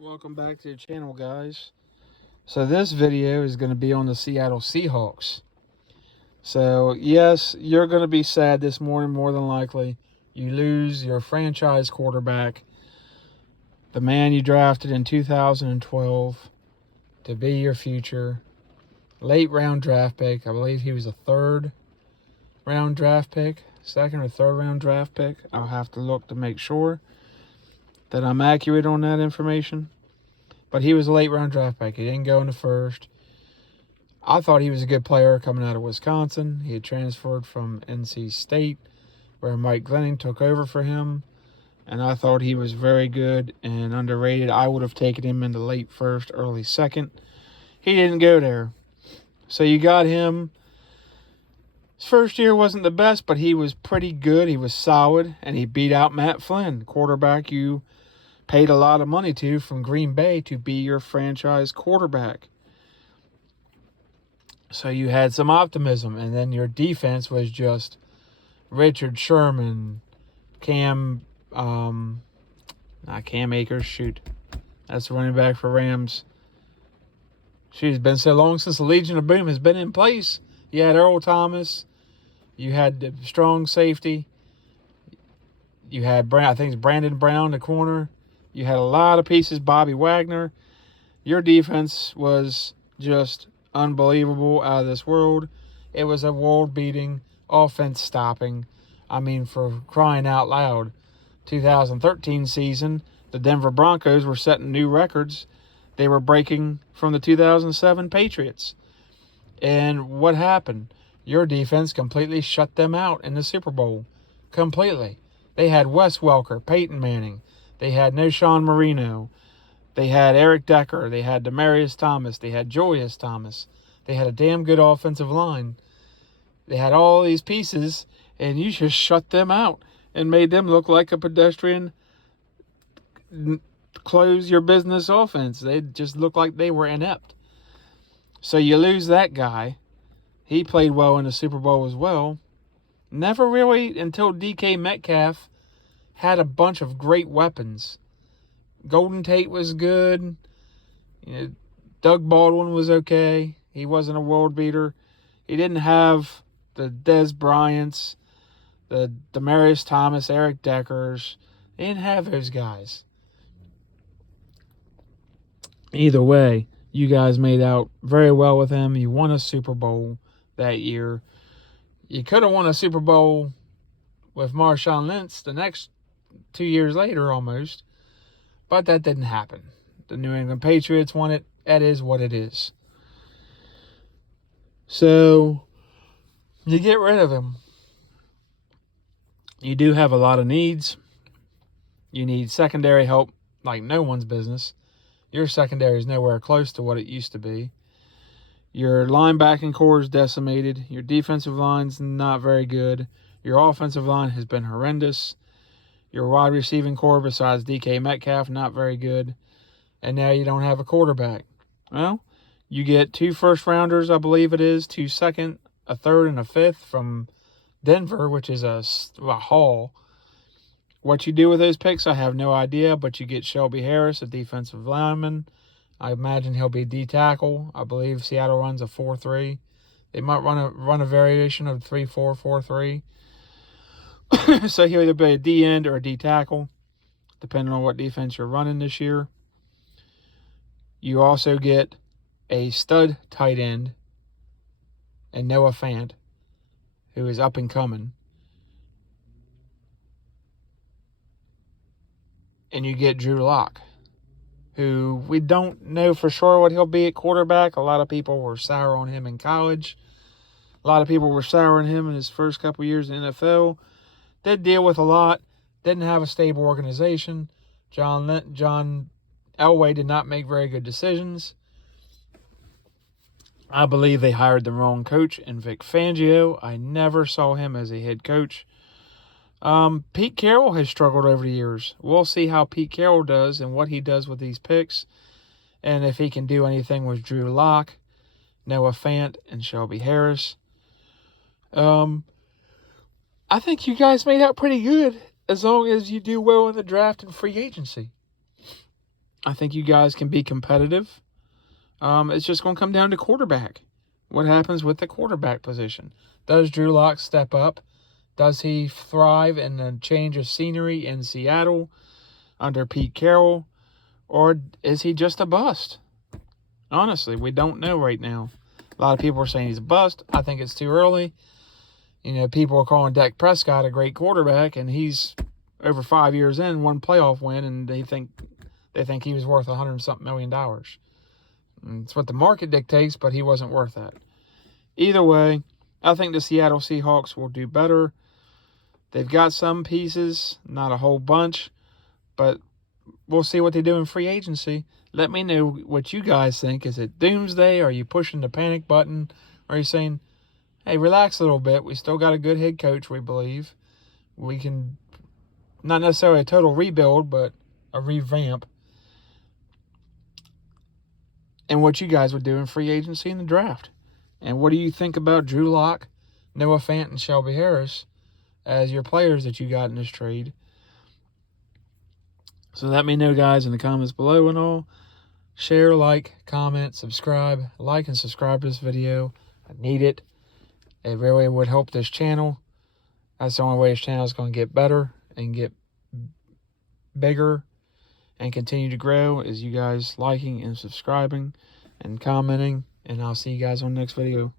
Welcome back to the channel, guys. So this video is going to be on the Seattle Seahawks. So yes, you're going to be sad this morning, more than likely. You lose your franchise quarterback, the man you drafted in 2012 to be your future. Late round draft pick. I believe he was a third round draft pick, second or third round draft pick. I'll have to look to make sure that I'm accurate on that information. But he was a late round draft pick. He didn't go in the first. I thought he was a good player coming out of Wisconsin. He had transferred from NC State, where Mike Glennon took over for him. And I thought he was very good and underrated. I would have taken him in the late first, early second. He didn't go there. So you got him. His first year wasn't the best, but he was pretty good. He was solid, and he beat out Matt Flynn, quarterback you paid a lot of money to from Green Bay to be your franchise quarterback. So you had some optimism, and then your defense was just Richard Sherman, not Cam Akers, shoot. That's the running back for Rams. It's been so long since the Legion of Boom has been in place. You had Earl Thomas. You had the strong safety. You had, I think it's Brandon Brown, the corner. You had a lot of pieces, Bobby Wagner. Your defense was just unbelievable, out of this world. It was a world-beating, offense-stopping. I mean, for crying out loud. 2013 season, the Denver Broncos were setting new records. They were breaking from the 2007 Patriots. And what happened? Your defense completely shut them out in the Super Bowl. Completely. They had Wes Welker, Peyton Manning. They had no Sean Marino. They had Eric Decker. They had Demaryius Thomas. They had Julius Thomas. They had a damn good offensive line. They had all these pieces, and you just shut them out and made them look like a pedestrian, close your business offense. They just looked like they were inept. So you lose that guy. He played well in the Super Bowl as well. Never really until DK Metcalf had a bunch of great weapons. Golden Tate was good. Doug Baldwin was okay. He wasn't a world beater. He didn't have the Dez Bryants, the Demaryius Thomas, Eric Deckers. He didn't have those guys. Either way, you guys made out very well with him. You won a Super Bowl that year. You could have won a Super Bowl with Marshawn Lynch the next 2 years later almost, but that didn't happen. The New England Patriots won it. That is what it is. So you get rid of him. You do have a lot of needs. You need secondary help like no one's business. Your secondary is nowhere close to what it used to be. Your linebacking core is decimated. Your defensive line's not very good. Your offensive line has been horrendous. Your wide receiving core, besides DK Metcalf, not very good. And now you don't have a quarterback. Well, you get 2 first-rounders, I believe it is, 2 second, a third, and a fifth from Denver, which is a haul. What you do with those picks, I have no idea, but you get Shelby Harris, a defensive lineman. I imagine he'll be D-tackle. I believe Seattle runs a 4-3. They might run a variation of 3-4, 4-3. So he'll either be a D-end or a D-tackle, depending on what defense you're running this year. You also get a stud tight end and Noah Fant, who is up and coming. And you get Drew Lock, who we don't know for sure what he'll be at quarterback. A lot of people were sour on him in college. A lot of people were sour on him in his first couple years in the NFL. Did deal with a lot. Didn't have a stable organization. John Elway did not make very good decisions. I believe they hired the wrong coach in Vic Fangio. I never saw him as a head coach. Pete Carroll has struggled over the years. We'll see how Pete Carroll does and what he does with these picks, and if he can do anything with Drew Lock, Noah Fant, and Shelby Harris. I think you guys made out pretty good as long as you do well in the draft and free agency. I think you guys can be competitive. It's just going to come down to quarterback. What happens with the quarterback position? Does Drew Lock step up? Does he thrive in a change of scenery in Seattle under Pete Carroll? Or is he just a bust? Honestly, we don't know right now. A lot of people are saying he's a bust. I think it's too early. You know, people are calling Dak Prescott a great quarterback, and he's over 5 years in, one playoff win, and they think he was worth $100-something million. And it's what the market dictates, but he wasn't worth that. Either way, I think the Seattle Seahawks will do better. They've got some pieces, not a whole bunch, but we'll see what they do in free agency. Let me know what you guys think. Is it doomsday? Are you pushing the panic button? Are you saying, hey, relax a little bit. We still got a good head coach, we believe. We can, not necessarily a total rebuild, but a revamp. And what you guys would do in free agency in the draft. And what do you think about Drew Lock, Noah Fant, and Shelby Harris as your players that you got in this trade? So let me know, guys, in the comments below and all. Share, like, comment, subscribe. Like and subscribe to this video. I need it. It really would help this channel. That's the only way this channel is going to get better and get bigger and continue to grow, is you guys liking and subscribing and commenting. And I'll see you guys on the next video.